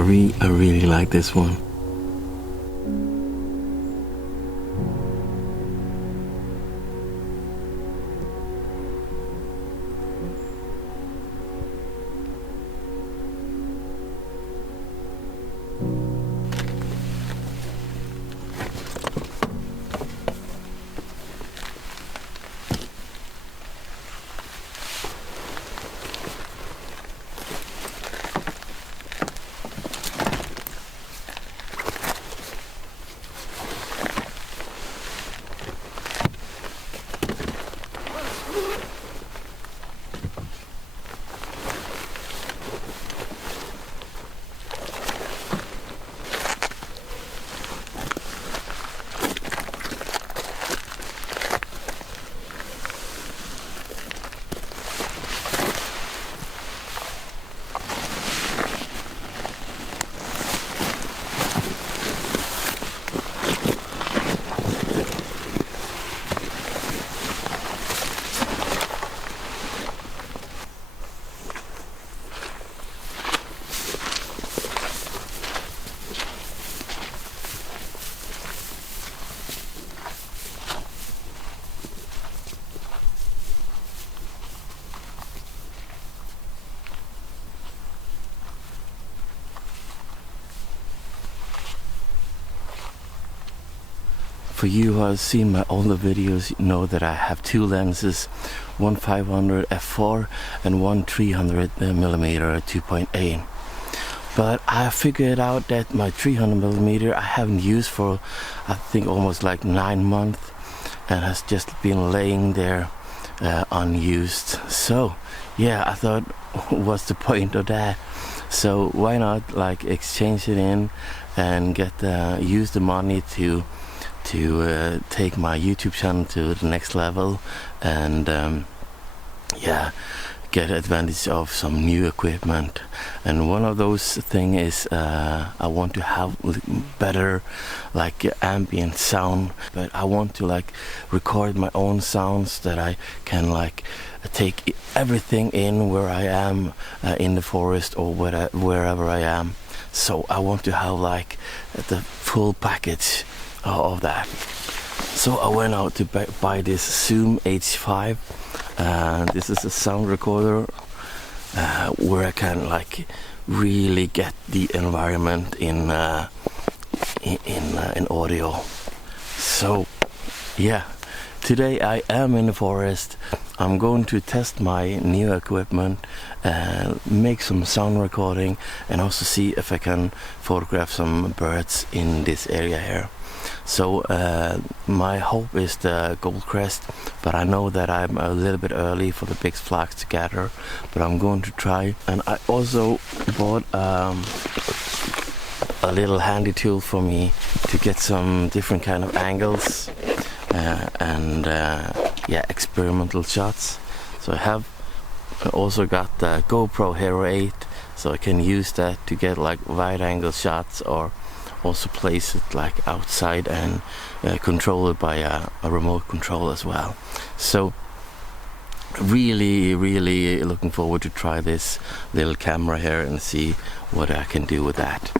I really like this one. For you who have seen my older videos, you know that I have two lenses, one 500 f4 and one 300mm 2.8. But I figured out that my 300mm I haven't used for I think almost like 9 months and has just been laying there unused. So yeah, I thought, what's the point of that? So why not like exchange it in and get use the money to take my YouTube channel to the next level and yeah, get advantage of some new equipment. And one of those things is I want to have better like ambient sound, but I want to like record my own sounds that I can like take everything in where I am in the forest or wherever I am. So I want to have like the full package of that. So I went out to buy this Zoom H5. This is a sound recorder where I can like really get the environment in audio. So yeah, today I am in the forest. I'm going to test my new equipment, make some sound recording, and also see if I can photograph some birds in this area here. So my hope is the goldcrest, but I know that I'm a little bit early for the big flags to gather, but I'm going to try. And I also bought a little handy tool for me to get some different kind of angles and yeah, experimental shots. So I also got the GoPro Hero 8, so I can use that to get like wide angle shots, or also place it like outside and control it by a remote control as well. So really looking forward to try this little camera here and see what I can do with that.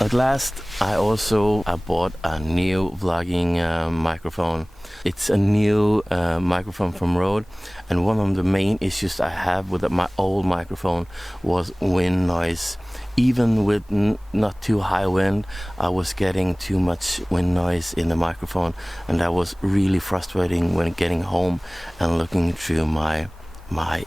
At last I bought a new vlogging microphone. It's a new microphone from Rode, and one of the main issues I have with my old microphone was wind noise. Even with not too high wind, I was getting too much wind noise in the microphone, and that was really frustrating when getting home and looking through my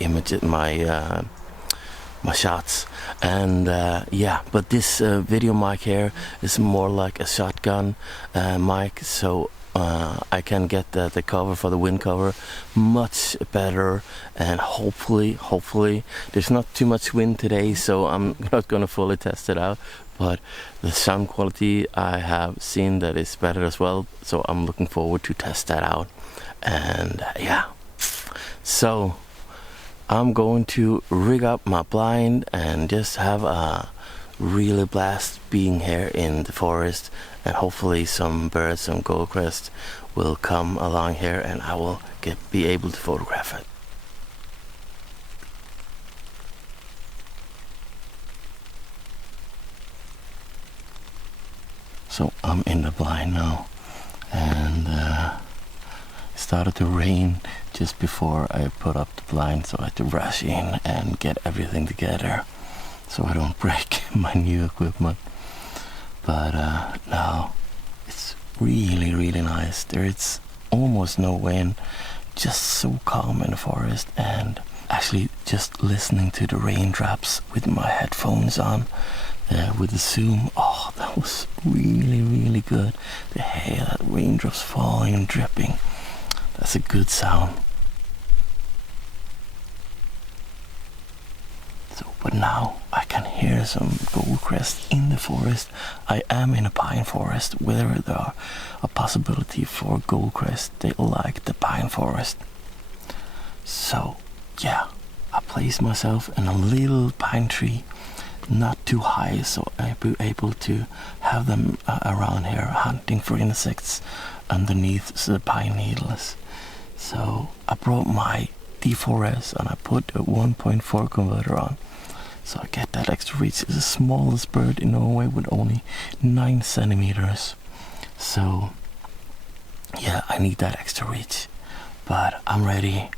images, my shots. And yeah, but this video mic here is more like a shotgun mic, so I can get the cover for the wind cover much better, and hopefully there's not too much wind today, so I'm not gonna fully test it out, but the sound quality I have seen that is better as well, so I'm looking forward to test that out. And yeah, so I'm going to rig up my blind and just have a really blast being here in the forest, and hopefully some birds, some goldcrests will come along here and I will be able to photograph it. So I'm in the blind now, and it started to rain just before I put up the blind, so I had to rush in and get everything together so I don't break my new equipment. But now it's really, really nice. There is almost no wind, just so calm in the forest, and actually just listening to the raindrops with my headphones on with the zoom. Oh, that was really, really good. The hair, that raindrops falling and dripping. That's a good sound. So, but now I can hear some goldcrests in the forest. I am in a pine forest where there are a possibility for goldcrest. They like the pine forest. So, yeah, I placed myself in a little pine tree, not too high, so I'll be able to have them around here hunting for insects underneath the pine needles. So I brought my D4S and I put a 1.4 converter on, so I get that extra reach. It's the smallest bird in Norway with only 9 centimeters. So yeah, I need that extra reach, but I'm ready.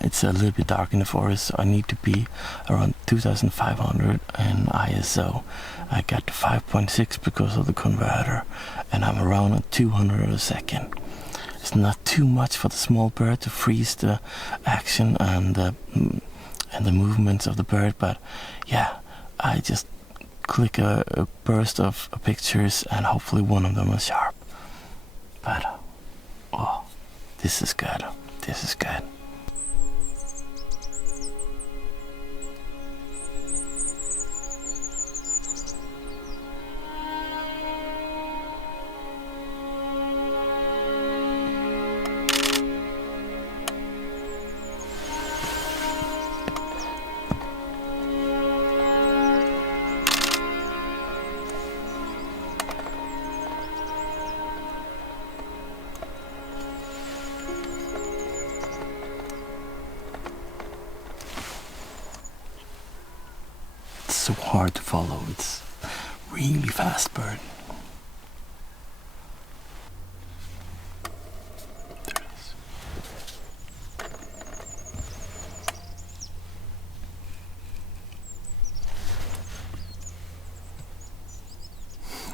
It's a little bit dark in the forest, so I need to be around 2500 in ISO. I got to 5.6 because of the converter, and I'm around at 200 a second. It's not too much for the small bird to freeze the action and the movements of the bird, but yeah, I just click a burst of pictures and hopefully one of them is sharp. But oh, this is good. This is good. So hard to follow. It's really fast bird. There it is.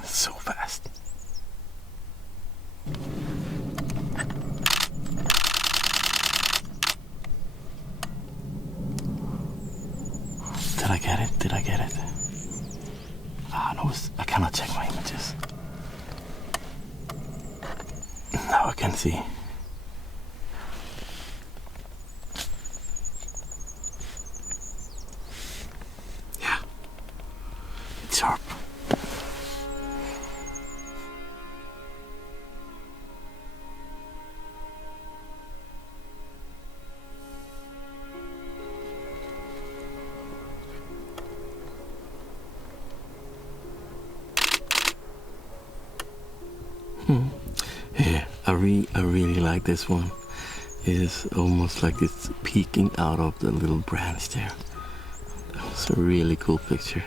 It's so fast. Did I get it? Did I get it? Ah, no, I cannot check my images. Now I can see. Yeah. It's sharp. Yeah, I really like this one. It's almost like it's peeking out of the little branch there. That was a really cool picture.